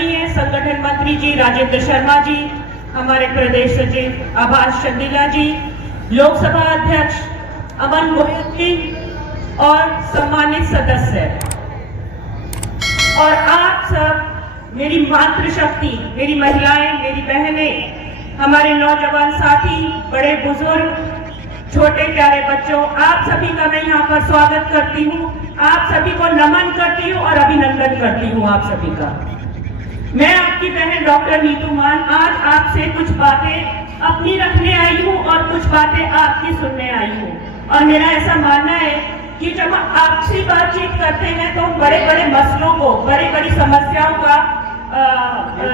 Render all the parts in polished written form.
आदरणीय संगठन मंत्री जी राजेंद्र शर्मा जी, हमारे प्रदेश सचिव आभास चंदीला जी, लोकसभा अध्यक्ष अमन गोयल जी और सम्मानित सदस्य और आप सब, मेरी मातृशक्ति, मेरी महिलाएं, मेरी बहनें, हमारे नौजवान साथी, बड़े बुजुर्ग, छोटे प्यारे बच्चों, आप सभी का मैं यहाँ पर स्वागत करती हूँ। आप सभी को नमन करती हूँ और अभिनंदन करती हूँ आप सभी का। मैं आपकी बहन डॉक्टर नीतू मान आज आपसे कुछ बातें अपनी रखने आई हूँ और कुछ बातें आपकी सुनने आई हूँ। और मेरा ऐसा मानना है कि जब हम आपसी बातचीत करते हैं तो बड़े बड़े मसलों को, बड़ी बड़ी समस्याओं का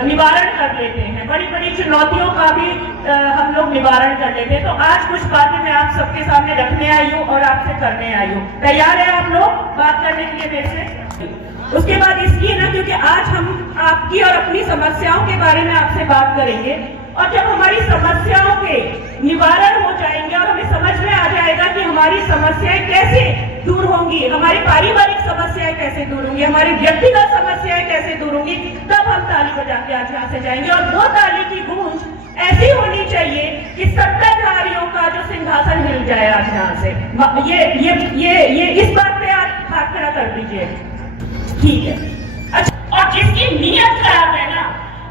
निवारण कर लेते हैं, बड़ी बड़ी चुनौतियों का भी हम लोग निवारण कर लेते हैं। तो आज कुछ बातें मैं आप सबके सामने रखने आई हूँ और आपसे करने आई हूँ। तैयार है आप लोग बात करने के लिए मेरे से? उसके बाद इसलिए ना, क्योंकि आज हम आपकी और अपनी समस्याओं के बारे में आपसे बात करेंगे और जब हमारी समस्याओं के निवारण हो जाएंगे और हमें समझ में आ जाएगा कि हमारी समस्याएं कैसे दूर होंगी, हमारी पारिवारिक समस्याएं कैसे दूर होंगी, हमारी व्यक्तिगत समस्याएं कैसे दूर होंगी, तब हम ताली बजा के आज यहाँ से जाएंगे। और वो ताली की गूंज ऐसी होनी चाहिए कि सत्ताधारियों का जो सिंहासन हिल जाए आज यहाँ से। ये इस बात पे आज हाथ खड़ा कर दीजिए, ठीक है? अच्छा, और जिसकी नीयत खराब है ना,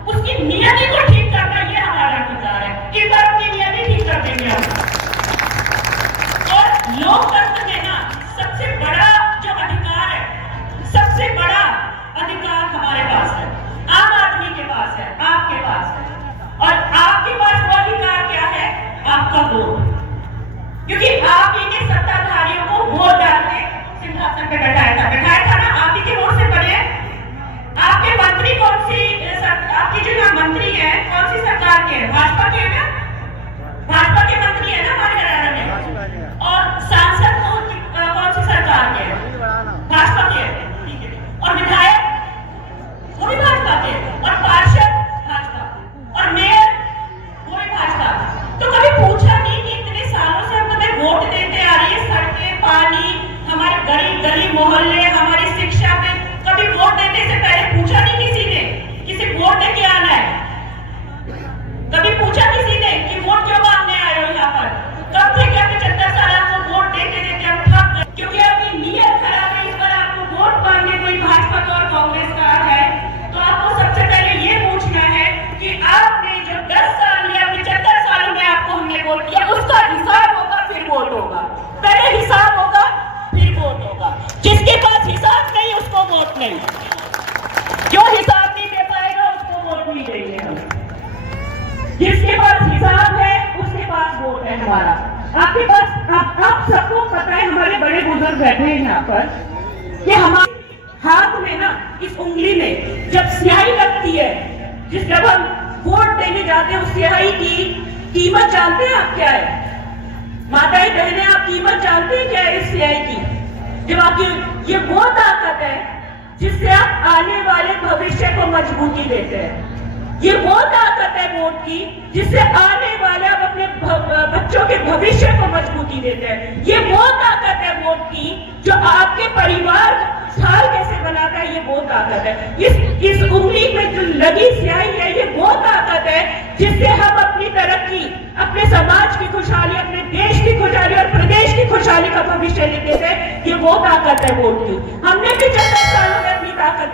उसकी नियति को ठीक करना ये हमारा किरदार है। इस बार अपनी नियति ठीक कर देंगे हम। और लोकतंत्र में ना सबसे बड़ा जो अधिकार है, सबसे बड़ा अधिकार हमारे पास है, आम आदमी के पास है, आपके पास है। और आपके पास वो अधिकार क्या है? आपका वोट। क्योंकि आप ही के सत्ताधारियों को वोट डाल के सिंहासन पे बैठाया था ना, आप ही के वोट से बने। आपके मंत्री कौन सी, आपकी जो यहाँ मंत्री है कौन सी सरकार के हैं? भाजपा के हैं ना? भाजपा के मंत्री है ना हमारे हरियाणा में। और सांसद कौन सी सरकार के हैं? भाजपा के हैं, ठीक है। और विधायक वो भी भाजपा के हैं, और पार्षद भाजपा, और मेयर वो भी भाजपा। तो कभी पूछा नहीं कि इतने सालों से हम तुम्हें वोट देते आ रही है, सड़कें, पानी, हमारे गली गली मोहल्ले, हमारी शिक्षा पे कभी वोट देने से पहले पूछा नहीं किसी ने किसी वोट दे के आना है? कभी पूछा किसी ने कि वोट क्यों मांगने आए हो यहाँ पर? कब से क्या 75 साल आपको वोट देते देते हम थक गए, क्योंकि आपकी नीयत खराब है। इस बार आपको वोट मांगने कोई भाजपा का और कांग्रेस का है तो आपको सबसे पहले ये पूछना है कि आपने जो 10 साल या 75 सालों में आपको हमने वोट किया, उसका हिसाब होगा फिर वोट होगा। पहले हिसाब होगा फिर वोट होगा। जिसके पास हिसाब नहीं उसको वोट नहीं, जो हिसाब नहीं दे पाएगा उसको वोट नहीं देंगे हम। जिसके पास हिसाब है उसके पास वोट है हमारा। आपके पास आप सबको पता है, हमारे बड़े बुजुर्ग बैठे हैं यहाँ पर, कि हमारे हाथ में ना, इस उंगली में जब स्याही लगती है, जब हम वोट देने जाते हैं, उस स्याही की कीमत जानते हैं आप क्या है? माताएं बहनें, आप कीमत जानते हैं क्या है इस स्याही की? जब आपकी ये वो ताकत है जिससे आप आने वाले भविष्य को मजबूती देते हैं। ये वो ताकत है वोट की जिससे आने वाले आप अपने बच्चों के भविष्य को मजबूती देते हैं। ये वो ताकत है वोट की जो आपके परिवार खुशहाल कैसे बनाता है, ये वो ताकत है। इस उंगली में जो लगी स्याही है, ये वो ताकत है जिससे हम अपनी तरक्की, अपने समाज की खुशहाली, अपने देश की खुशहाली और प्रदेश की खुशहाली का भविष्य लेते थे। ये वो ताकत है वोट की। हमने 75 सालों में अपनी ताकत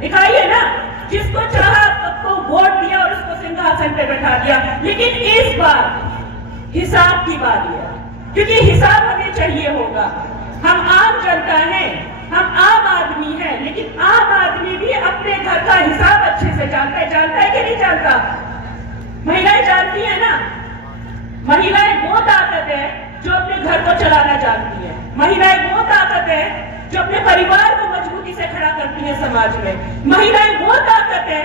दिखाई है ना। जिसको चाहा सबको वोट दिया और उसको सिंहासन पे बैठा दिया। लेकिन इस बार हिसाब की बारी है, क्योंकि हिसाब हमें चाहिए होगा। हम आम जनता हैं, हम आम आदमी हैं, लेकिन आम आदमी भी अपने घर का हिसाब अच्छे से जानता है कि नहीं जानता? महिलाएं जानती है ना। महिलाएं वो ताकत है जो अपने घर को चलाना जानती है। महिलाएं वो ताकत है जो अपने परिवार को मजबूती से खड़ा करती है समाज में। महिलाएं वो ताकत है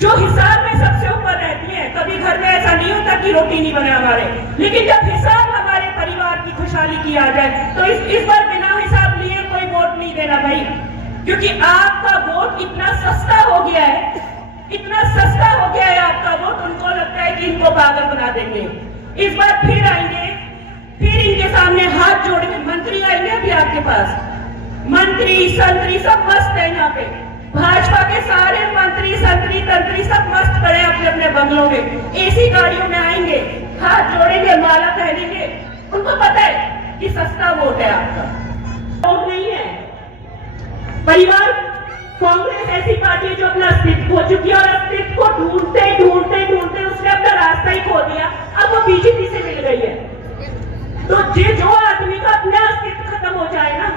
जो हिसाब में सबसे ऊपर रहती है। कभी घर में ऐसा नहीं होता कि रोटी नहीं बने हमारे, लेकिन जब हिसाब हमारे परिवार की खुशहाली की आ जाए तो इस बार बिना हिसाब लिए कोई वोट नहीं देना भाई, क्योंकि आपका वोट इतना सस्ता हो गया है, इतना सस्ता हो गया है आपका वोट। उनको लगता है कि इनको पागल बना देंगे। इस बार फिर आएंगे, फिर इनके सामने हाथ जोड़ के मंत्री आएंगे अभी आपके पास, मंत्री संतरी सब मस्त है यहाँ पे। भाजपा के सारे मंत्री संतरी तंत्री सब मस्त पड़े अपने अपने बंगलों में, एसी गाड़ियों में आएंगे, हाथ जोड़ेंगे, माला पहनेंगे। उनको पता है कि सस्ता वोट है आपका, वोट नहीं है। परिवार कांग्रेस ऐसी पार्टी है जो अपना अस्तित्व खो चुकी है और अस्तित्व को ढूंढते ढूंढते ढूंढते उसने अपना रास्ता ही खो दिया। अब वो बीजेपी से मिल गई है। तो जो आदमी का अपना अस्तित्व खत्म हो जाए ना,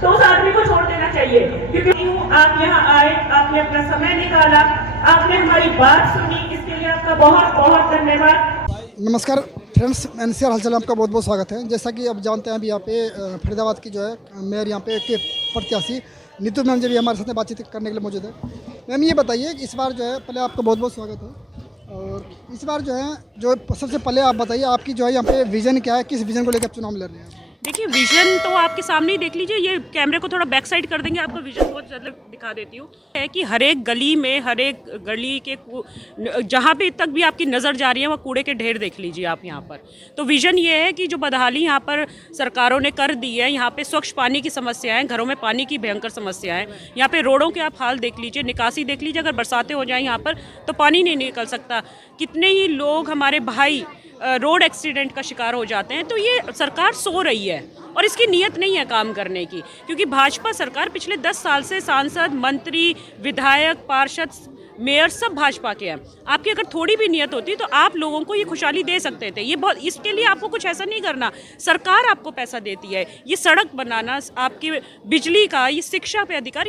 तो उस आदमी को छोड़ देना चाहिए। क्योंकि आप यहाँ आए, आपने अपना समय निकाला, आपने हमारी बात सुनी, इसके लिए आपका बहुत बहुत धन्यवाद। नमस्कार फ्रेंड्स, एनसीआर हलचल में आपका बहुत बहुत स्वागत है। जैसा कि अब जानते हैं, अभी यहाँ पे फरीदाबाद की जो है मेयर यहाँ पे के प्रत्याशी नीतू मैम जी भी हमारे साथ बातचीत करने के लिए मौजूद है। मैम ये बताइए कि इस बार जो है, पहले आपका बहुत बहुत स्वागत है, और इस बार जो है, जो सबसे पहले आप बताइए आपकी जो है यहाँ पे विजन क्या है, किस विजन को लेकर आप चुनाव लड़ रहे हैं? देखिए, विजन तो आपके सामने ही देख लीजिए। ये कैमरे को थोड़ा बैक साइड कर देंगे, आपको विजन बहुत ज़्यादा दिखा देती हूँ। है कि हर एक गली में, हर एक गली के जहाँ पे तक भी आपकी नज़र जा रही है, वह कूड़े के ढेर देख लीजिए आप यहाँ पर। तो विजन ये है कि जो बदहाली यहाँ पर सरकारों ने कर दी है, यहाँ पे स्वच्छ पानी की समस्या है, घरों में पानी की भयंकर समस्या है। यहाँ पे रोडों के आप हाल देख लीजिए, निकासी देख लीजिए। अगर बरसातें हो जाएँ यहाँ पर तो पानी नहीं निकल सकता। कितने ही लोग हमारे भाई रोड एक्सीडेंट का शिकार हो जाते हैं। तो ये सरकार सो रही है और इसकी नीयत नहीं है काम करने की, क्योंकि भाजपा सरकार पिछले 10 साल से सांसद, मंत्री, विधायक, पार्षद, मेयर सब भाजपा के हैं। आपकी अगर थोड़ी भी नियत होती तो आप लोगों को ये खुशहाली दे सकते थे। ये बहुत, इसके लिए आपको कुछ ऐसा नहीं करना। सरकार आपको पैसा देती है। ये सड़क बनाना, आपकी बिजली का, ये शिक्षा पे अधिकार,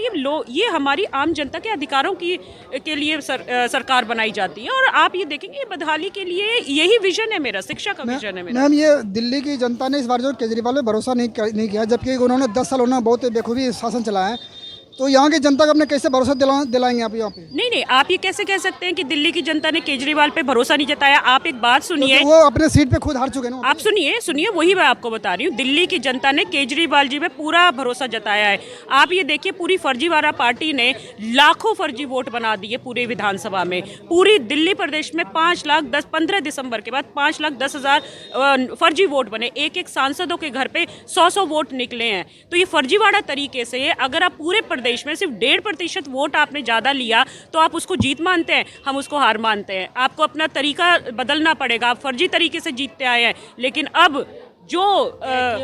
ये हमारी आम जनता के अधिकारों के लिए सरकार बनाई जाती है। और आप ये देखेंगे, ये बदहाली के लिए यही विजन है मेरा, शिक्षा का विजन है मेरा। मैम, ये दिल्ली की जनता ने इस बार जो केजरीवाल पे भरोसा नहीं किया, जबकि उन्होंने 10 साल उन्होंने बहुत बेखूबी शासन चलाया है। तो यहाँ की जनता को अपने कैसे भरोसा दिलाएंगे आप यहाँ पे? नहीं, आप ये कैसे कह सकते हैं कि दिल्ली की जनता ने केजरीवाल पे भरोसा नहीं जताया? आप एक बात सुनिए, तो वो अपने सीट पे खुद हार चुके हैं। आप सुनिए, वही मैं आपको बता रही हूँ। दिल्ली की जनता ने केजरीवाल जी पे पूरा भरोसा जताया है। आप ये देखिए, पूरी फर्जीवाड़ा पार्टी ने लाखों फर्जी वोट बना दिए पूरे विधानसभा में। पूरी दिल्ली प्रदेश में 15 दिसंबर के बाद 5,10,000 फर्जी वोट बने। एक सांसदों के घर पे 100 वोट निकले हैं। तो ये फर्जीवाड़ा तरीके से, अगर आप पूरे देश में सिर्फ 1.5% वोट आपने ज़्यादा लिया तो आप उसको जीत मानते हैं, हम उसको हार मानते हैं। आपको अपना तरीका बदलना पड़ेगा। आप फर्जी तरीके से जीतते आए हैं, लेकिन अब जो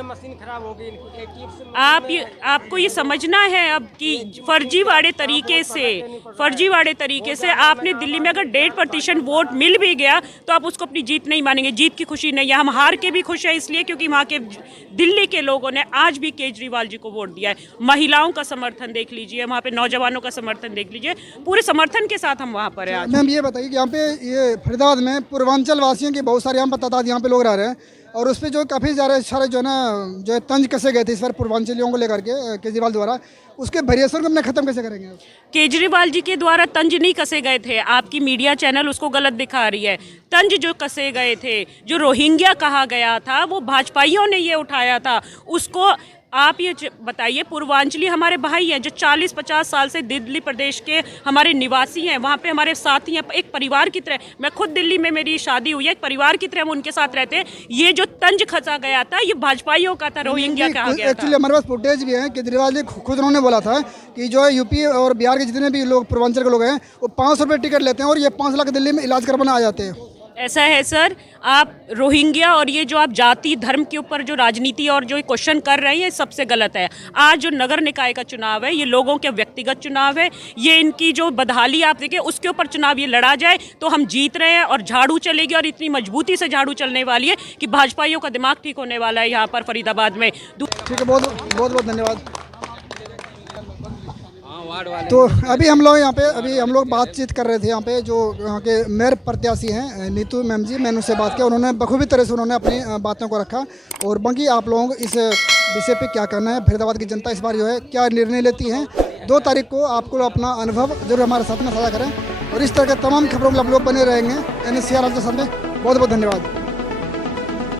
मशीन खराब हो गई, आपको ये समझना है अब कि फर्जीवाड़े तरीके से आपने दिल्ली में अगर 1.5% वोट मिल भी गया तो आप उसको अपनी जीत नहीं मानेंगे। जीत की खुशी नहीं है। हम हार के भी खुश हैं, इसलिए क्योंकि वहाँ के दिल्ली के लोगों ने आज भी केजरीवाल जी को वोट दिया है। महिलाओं का समर्थन देख लीजिए, वहाँ पे नौजवानों का समर्थन देख लीजिए, पूरे समर्थन के साथ हम वहाँ पर हैं। मैम ये बताइए कि यहाँ पे ये फरीदाबाद में पूर्वांचल वासियों के बहुत सारे यहाँ पर तादाद यहाँ पे लोग रह रहे हैं, और उस पर जो काफ़ी सारे जो है ना, जो तंज कसे गए थे इस बार पूर्वांचलियों को लेकर के केजरीवाल द्वारा, उसके वेरिएशन को हमने खत्म कैसे करेंगे? केजरीवाल जी के द्वारा तंज नहीं कसे गए थे। आपकी मीडिया चैनल उसको गलत दिखा रही है। तंज जो कसे गए थे, जो रोहिंग्या कहा गया था, वो भाजपाइयों ने ये उठाया था। उसको आप ये बताइए, पूर्वांचली हमारे भाई हैं जो 40-50 साल से दिल्ली प्रदेश के हमारे निवासी हैं, वहाँ पे हमारे साथी हैं, एक परिवार की तरह। मैं खुद दिल्ली में, मेरी शादी हुई है, एक परिवार की तरह हम उनके साथ रहते हैं। ये जो तंज खसा गया था, ये भाजपाइयों का था, रोहिंग्या कहा गया था। एक्चुअली हमारे पास फुटेज भी है। केजरीवाल जी खुद उन्होंने बोला था कि जो है यूपी और बिहार के जितने भी लोग पूर्वांचल के लोग हैं, वो 500 रुपये टिकट लेते हैं और ये 5 लाख दिल्ली में इलाज करवाने आ जाते हैं। ऐसा है सर, आप रोहिंग्या और ये जो आप जाति धर्म के ऊपर जो राजनीति और जो क्वेश्चन कर रहे हैं, ये सबसे गलत है। आज जो नगर निकाय का चुनाव है, ये लोगों के व्यक्तिगत चुनाव है। ये इनकी जो बदहाली आप देखिए, उसके ऊपर चुनाव ये लड़ा जाए तो हम जीत रहे हैं और झाड़ू चलेगी, और इतनी मजबूती से झाड़ू चलने वाली है कि भाजपाइयों का दिमाग ठीक होने वाला है यहाँ पर फरीदाबाद में। ठीक है, बहुत धन्यवाद। तो अभी हम लोग बातचीत कर रहे थे यहाँ पे, जो यहाँ के मेयर प्रत्याशी हैं नीतू मैम जी, मैंने उनसे बात किया। उन्होंने बखूबी तरह से अपनी बातों को रखा। और बाकी आप लोगों को इस विषय पे क्या करना है, फरीदाबाद की जनता इस बार जो है क्या निर्णय लेती है, 2 तारीख को आपको अपना अनुभव जरूर हमारे साथ में साझा करें। और इस तरह के तमाम खबरों में आप लोग बने रहेंगे एनसीआर के साथ में। बहुत बहुत धन्यवाद।